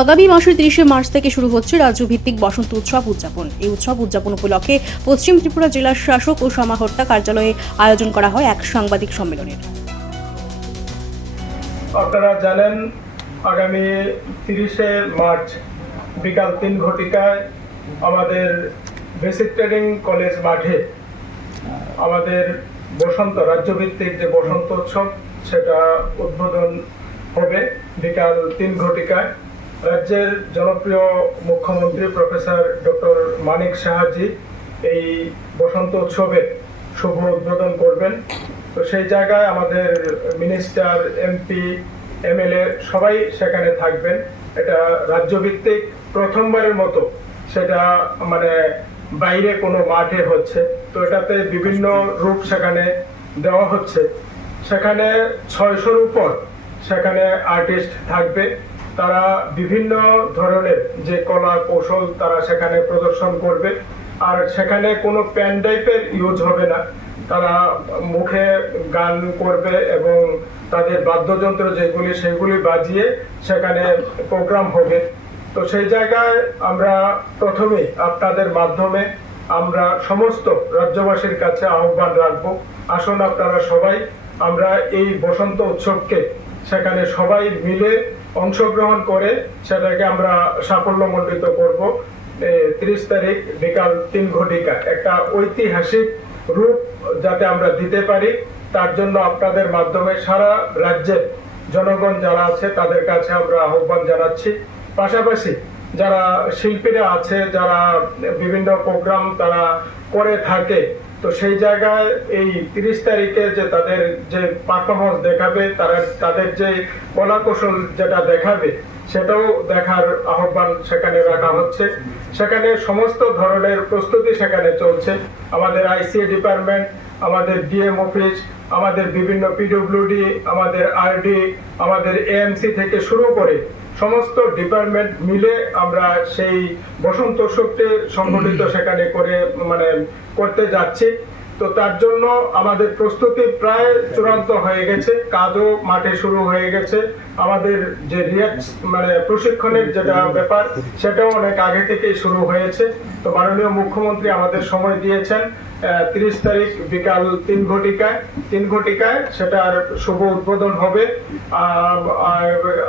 আগামী মাসের তিরিশে মার্চ থেকে শুরু হচ্ছে রাজ্যভিত্তিক বসন্ত উৎসব উদযাপন। এই উৎসব উদযাপন উপলক্ষে পশ্চিম ত্রিপুরা জেলার শাসক ও সমাহর্তা কার্যালয়ে আয়োজন করা হয় এক সাংবাদিক সম্মেলনের। আপনারা জানেন, আগামী তিরিশে মার্চ বিকাল তিন ঘটিকায় আমাদের বেসিক ট্রেনিং কলেজ মাঠে আমাদের বসন্ত, রাজ্যভিত্তিক যে বসন্ত উৎসব, সেটা উদ্বোধন হবে বিকাল তিন ঘটিকায়। রাজ্যের জনপ্রিয় মুখ্যমন্ত্রী প্রফেসর ডক্টর মানিক সাহাজি এই বসন্ত উৎসবে শুভ উদ্বোধন করবেন। তো সেই জায়গায় আমাদের মিনিস্টার, এমপি, এমএলএ সবাই সেখানে থাকবেন। এটা রাজ্যভিত্তিক প্রথমবারের মতো সেটা মানে বাইরে কোনো মাঠে হচ্ছে। তো এটাতে বিভিন্ন রূপ সেখানে দেওয়া হচ্ছে। সেখানে ছয়শোর উপর সেখানে আর্টিস্ট থাকবে। তারা বিভিন্ন ধরনের যে কলা কৌশল তারা সেখানে প্রদর্শন করবে। আর সেখানে কোনো প্যান টাইপের ইউজ হবে না। তারা মুখে গান করবে এবং তাদের বাদ্যযন্ত্র যেগুলি, সেগুলি বাজিয়ে সেখানে প্রোগ্রাম হবে। তো সেই জায়গায় আমরা প্রথমে আপনাদের মাধ্যমে আমরা সমস্ত রাজ্যবাসীর কাছে আহ্বান রাখব। আসুন আপনারা সবাই, আমরা এই বসন্ত উৎসবকে সেখানে সবাই মিলে অংশগ্রহণ করে সেটাকে আমরা সাফল্যমণ্ডিত করব। তিরিশ তারিখ বিকাল তিন ঘটিকা। একটা ঐতিহাসিক রূপ যাতে আমরা দিতে পারি, তার জন্য আপনাদের মাধ্যমে সারা রাজ্যের জনগণ যারা আছে, তাদের কাছে আমরা আহ্বান জানাচ্ছি। পাশাপাশি যারা শিল্পীরা আছে, যারা বিভিন্ন প্রোগ্রাম তারা করে থাকে তো সেই জায়গায় এই তিরিশ তারিখে যে তাদের যে পারফরমেন্স দেখাবে, তারা তাদের যে কলা কৌশল যেটা দেখাবে, সেটাও দেখার আহ্বান সেখানে রাখা হচ্ছে। সেখানে সমস্ত ধরনের প্রস্তুতি সেখানে চলছে। আমাদের আইসিএ ডিপার্টমেন্ট, আমাদের ডিএম অফিস, আমাদের বিভিন্ন পিডব্লিউডি, আমাদের আরডি, আমাদের এএমসি থেকে শুরু করে সমস্ত ডিপার্টমেন্ট মিলে আমরা সেই বসন্ত উৎসবটি সংগঠিত সেখানে করে মানে করতে যাচ্ছি। তো তার জন্য আমাদের প্রস্তুতি প্রায় চূড়ান্ত হয়ে গেছে। কাজও মাঠে শুরু হয়ে গেছে। আমাদের যে রিয়াক্ট মানে প্রশিক্ষণের যেটা ব্যাপার, সেটাও অনেক আগে থেকেই শুরু হয়েছে। তো মাননীয় মুখ্যমন্ত্রী আমাদের সময় দিয়েছেন তিরিশ তারিখ বিকাল তিন ঘটিকায়। তিন ঘটিকায় সেটার শুভ উদ্বোধন হবে। আর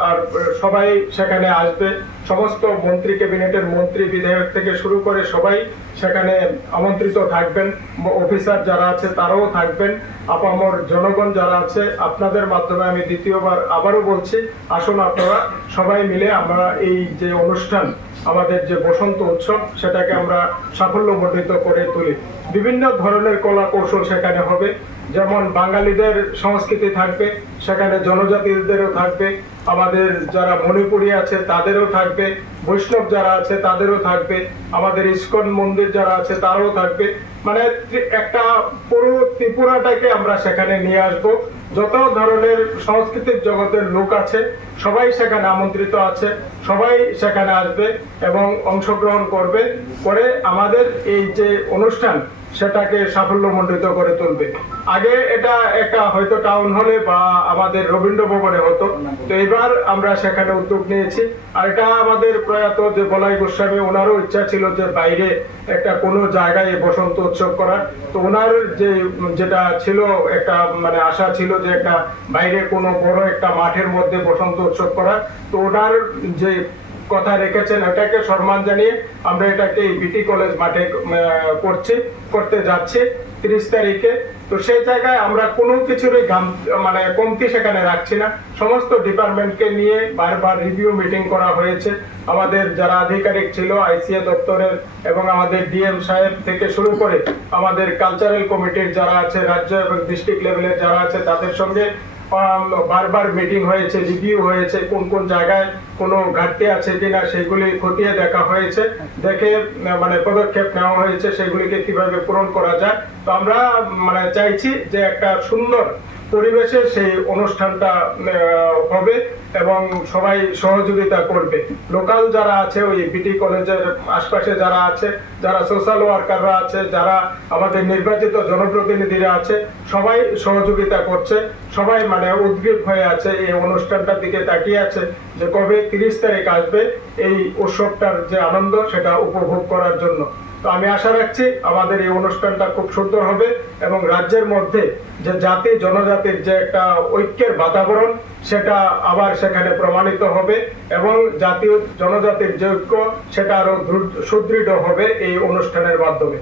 আর সবাই সেখানে আসবে। সমস্ত মন্ত্রী, ক্যাবিনেটের মন্ত্রী, বিধায়ক থেকে শুরু করে সবাই সেখানে আমন্ত্রিত থাকবেন। অফিসার যারা আছে, তারাও থাকবেন। আপামর জনগণ যারা আছে, আপনাদের মাধ্যমে আমি দ্বিতীয়বার আবারও বলছি আসুন আপনারা সবাই মিলে আমরা এই যে অনুষ্ঠান, আমাদের যে বসন্ত উৎসব, সেটাকে আমরা সাফল্যমণ্ডিত করে তুলি। বিভিন্ন ধরনের কলা কৌশল সেখানে হবে। যেমন বাঙালিদের সংস্কৃতি থাকবে সেখানে জনজাতিদেরও থাকবে, আমাদের যারা মণিপুরী আছে তাদেরও থাকবে, বৈষ্ণব যারা আছে তাদেরও থাকবে, আমাদের ইস্কন মন্দির যারা আছে তারাও থাকবে। মানে একটা পুরো ত্রিপুরাটাকে আমরা সেখানে নিয়ে আসব। যত ধরনের সাংস্কৃতিক জগতের লোক আছে, সবাই সেখানে আমন্ত্রিত আছে, সবাই সেখানে আসবে এবং অংশগ্রহণ করবে। করে আমাদের এই যে অনুষ্ঠান সেটাকে সাফল্যমণ্ডিত করে তুলবে। আগে এটা একটা হয়তো টাউন হলে বা আমাদের রবীন্দ্র ভবনে হতো। তো এবার আমরা সেখানে উদ্যোগ নিয়েছি। আর এটা আমাদের প্রয়াত যে বলাই গোস্বামী, ওনারও ইচ্ছা ছিল যে বাইরে একটা কোনো জায়গায় বসন্ত উৎসব করার। তো ওনার যে, যেটা ছিল একটা মানে আশা ছিল যে একটা বাইরে কোনো বড় একটা মাঠের মধ্যে বসন্ত উৎসব করার। তো ওনার যে কথা রেখেছেন, এটাকে সম্মান জানিয়ে আমরা এটাকে বিটি কলেজ মাঠে করছি, করতে যাচ্ছি, তিরিশ তারিখে। তো সেই জায়গায় আমরা কোনো কিছুরই মানে কমতি সেখানে রাখছি না। সমস্ত ডিপার্টমেন্টকে নিয়ে বারবার রিভিউ মিটিং করা হয়েছে। আমাদের যারা আধিকারিক ছিল আইসিএ দপ্তরের এবং আমাদের ডিএম সাহেব থেকে শুরু করে আমাদের কালচারাল কমিটির যারা আছে, রাজ্য এবং ডিস্ট্রিক্ট লেভেলের যারা আছে, তাদের সঙ্গে বারবার মিটিং হয়েছে রিভিউ হয়েছে, কোন কোন জায়গায় কোনো ঘাটতি আছে কিনা সেগুলি খতিয়ে দেখা হয়েছে। দেখে মানে পদক্ষেপ নেওয়া হয়েছে সেগুলিকে কীভাবে পূরণ করা যায়। তো আমরা মানে চাইছি যে একটা সুন্দর পরিবেশে সেই অনুষ্ঠানটা হবে এবং সবাই সহযোগিতা করবে। লোকাল যারা আছে, ওই বিটি কলেজের আশপাশে যারা আছে, যারা সোশ্যাল ওয়ার্কাররা আছে, যারা আমাদের নির্বাচিত জনপ্রতিনিধিরা আছে, সবাই সহযোগিতা করছে। সবাই মানে উদ্গ্রীব হয়ে আছে, এই অনুষ্ঠানটার দিকে তাকিয়ে আছে যে কবে তিরিশ তারিখ আসবে এই উৎসবটার যে আনন্দ, সেটা উপভোগ করার জন্য। তো আমি আশা রাখছি আমাদের এই অনুষ্ঠানটা খুব সুন্দর হবে এবং রাজ্যের মধ্যে যে জাতি, জনজাতির যে একটা ঐক্যের বাতাবরণ, সেটা আবার সেখানে প্রমাণিত হবে এবং জাতীয়, জনজাতির যে ঐক্য, সেটা আরও সুদৃঢ় হবে এই অনুষ্ঠানের মাধ্যমে।